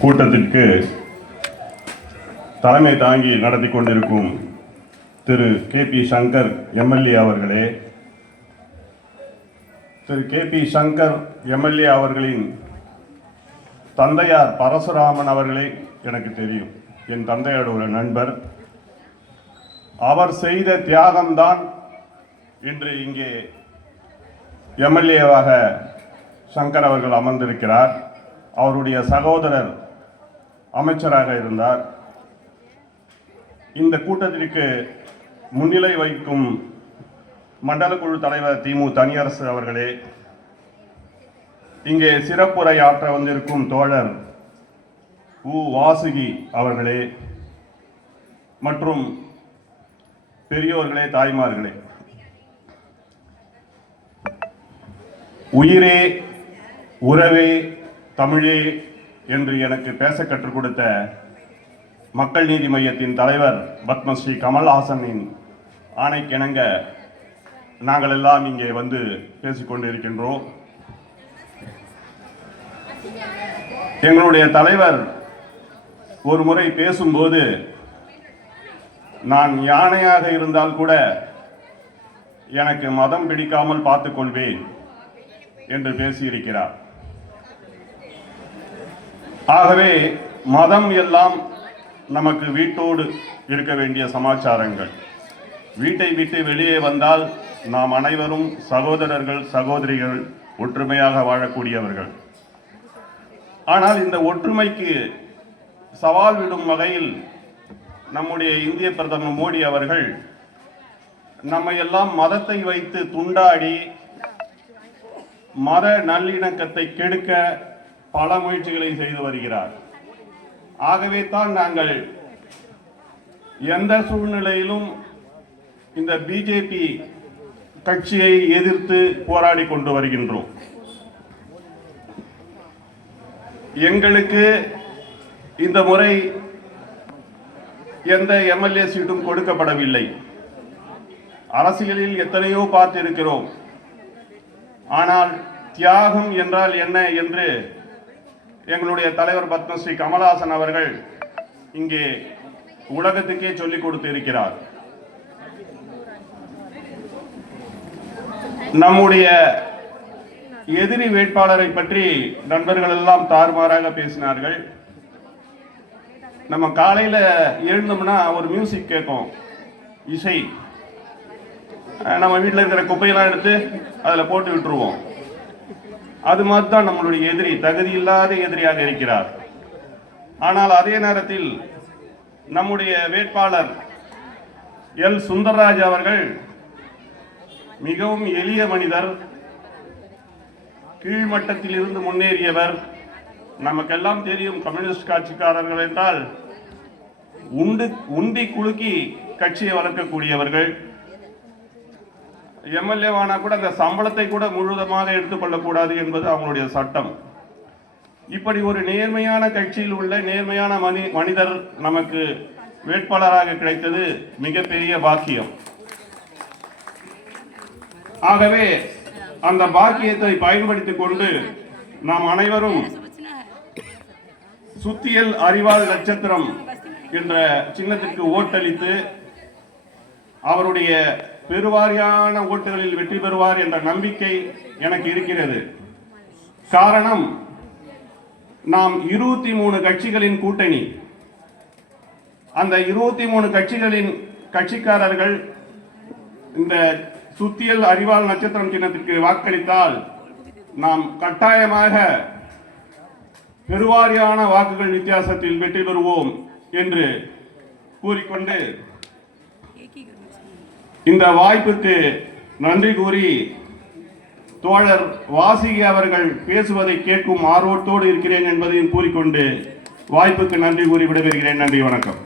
கூட்டத்திற்கு தலைமை தாங்கி நடத்தி கொண்டிருக்கும் திரு கே.பி. சங்கர் எம்எல்ஏ அவர்களே, திரு கே.பி. சங்கர் எம்எல்ஏ அவர்களின் தந்தையார் பரசுராமன் அவர்களே எனக்கு தெரியும். என் தந்தையோட ஒரு நண்பர். அவர் செய்த தியாகம்தான் இன்று இங்கே எம்எல்ஏவாக சங்கர் அவர்கள் அமர்ந்திருக்கிறார். அவருடைய சகோதரர் அமைச்சராக இருந்தார். இந்த கூட்டத்திற்கு முன்னிலை வைக்கும் மண்டல குழு தலைவர் திமு தனியரசு அவர்களே, இங்கே சிறப்புரை ஆற்ற வந்திருக்கும் தோழர் வாசுகி அவர்களே மற்றும் பெரியோர்களே, தாய்மார்களே, உயிரே உறவே தமிழே என்று எனக்கு பேச கற்றுக் கொடுத்த மக்கள் நீதி மையத்தின் தலைவர் பத்மஸ்ரீ கமல்ஹாசனின் ஆணைக்கிணங்க நாங்கள் எல்லாம் இங்கே வந்து பேசிக்கொண்டிருக்கின்றோம். எங்களுடைய தலைவர் ஒரு முறை பேசும்போது, நான் யானையாக இருந்தால் கூட எனக்கு மதம் பிடிக்காமல் பார்த்துக் கொள்வேன் என்று பேசியிருக்கிறார். ஆகவே மதம் எல்லாம் நமக்கு வீட்டோடு இருக்க வேண்டிய சமாச்சாரங்கள். வீட்டை விட்டு வெளியே வந்தால் நாம் அனைவரும் சகோதரர்கள், சகோதரிகள், ஒற்றுமையாக வாழக்கூடியவர்கள். ஆனால் இந்த ஒற்றுமைக்கு சவால் விடும் வகையில் நம்முடைய இந்திய பிரதமர் மோடி அவர்கள் நம்மை எல்லாம் மதத்தை வைத்து துண்டாடி மத நல்லிணக்கத்தை கெடுக்க பல முயற்சிகளை செய்து வருகிறார். ஆகவே தான் நாங்கள் எந்த சூழ்நிலையிலும் இந்த பிஜேபி கட்சியை எதிர்த்து போராடி கொண்டு வருகின்றோம். எங்களுக்கு இந்த முறை எந்த எம்எல்ஏ சீட்டும் கொடுக்கப்படவில்லை. அரசியலில் எத்தனையோ பார்த்திருக்கிறோம். ஆனால் தியாகம் என்றால் என்ன என்று எங்களுடைய தலைவர் பத்மஸ்ரீ கமல்ஹாசன் அவர்கள் இங்கே உலகத்துக்கே சொல்லிக் கொடுத்து இருக்கிறார். நம்முடைய எதிரி வேட்பாளரை பற்றி நண்பர்கள் எல்லாம் தாறுமாறாக பேசினார்கள். நம்ம காலையில் எழுந்தோம்னா ஒரு மியூசிக் கேட்கும், இசை. நம்ம வீட்டில் இருக்கிற குப்பையெல்லாம் எடுத்து அதில் போட்டு விட்டுருவோம். அது மாதிரி தான் நம்மளுடைய எதிரி, தகுதி இல்லாத எதிரியாக இருக்கிறார். ஆனால் அதே நேரத்தில் நம்முடைய வேட்பாளர் எல் சுந்தரராஜ் அவர்கள் மிகவும் எளிய மனிதர், கீழ்மட்டத்தில் இருந்து முன்னேறியவர். நமக்கெல்லாம் தெரியும், கம்யூனிஸ்ட் கட்சிக்காரர்கள் என்றால் உண்டி குலுக்கி கட்சியை வளர்க்கக்கூடியவர்கள். எம்எல்ஏவானா கூட அந்த சம்பளத்தை கூட முழுவதுமாக எடுத்துக்கொள்ளக்கூடாது என்பது அவங்களுடைய சட்டம். இப்படி ஒரு நேர்மையான கட்சியில் உள்ள நேர்மையான மனிதர் நமக்கு வேட்பாளராக கிடைத்தது மிகப்பெரிய பாக்கியம். ஆகவே அந்த பாக்கியத்தை பயன்படுத்திக் கொண்டு நாம் அனைவரும் சுத்தியல் அறிவால் நட்சத்திரம் என்ற சின்னத்திற்கு ஓட்டளித்து அவருடைய பெருவாரியான ஓட்டுகளில் வெற்றி பெறுவார் என்ற நம்பிக்கை எனக்கு இருக்கிறது. காரணம், நாம் 23 கட்சிகளின் கூட்டணி. அந்த 23 கட்சிகளின் கட்சிக்காரர்கள் இந்த சுத்தியல் அறிவால் நட்சத்திரம் சின்னத்திற்கு வாக்களித்தால் நாம் கட்டாயமாக பெருவாரியான வாக்குகள் வித்தியாசத்தில் வெற்றி பெறுவோம் என்று கூறிக்கொண்டு இந்த வாய்ப்புக்கு நன்றி கூறி, தோழர் வாசுகி அவர்கள் பேசுவதை கேட்கும் ஆர்வத்தோடு இருக்கிறேன் என்பதையும் கூறிக்கொண்டு வாய்ப்புக்கு நன்றி கூறி விடைபெறுகிறேன். நன்றி, வணக்கம்.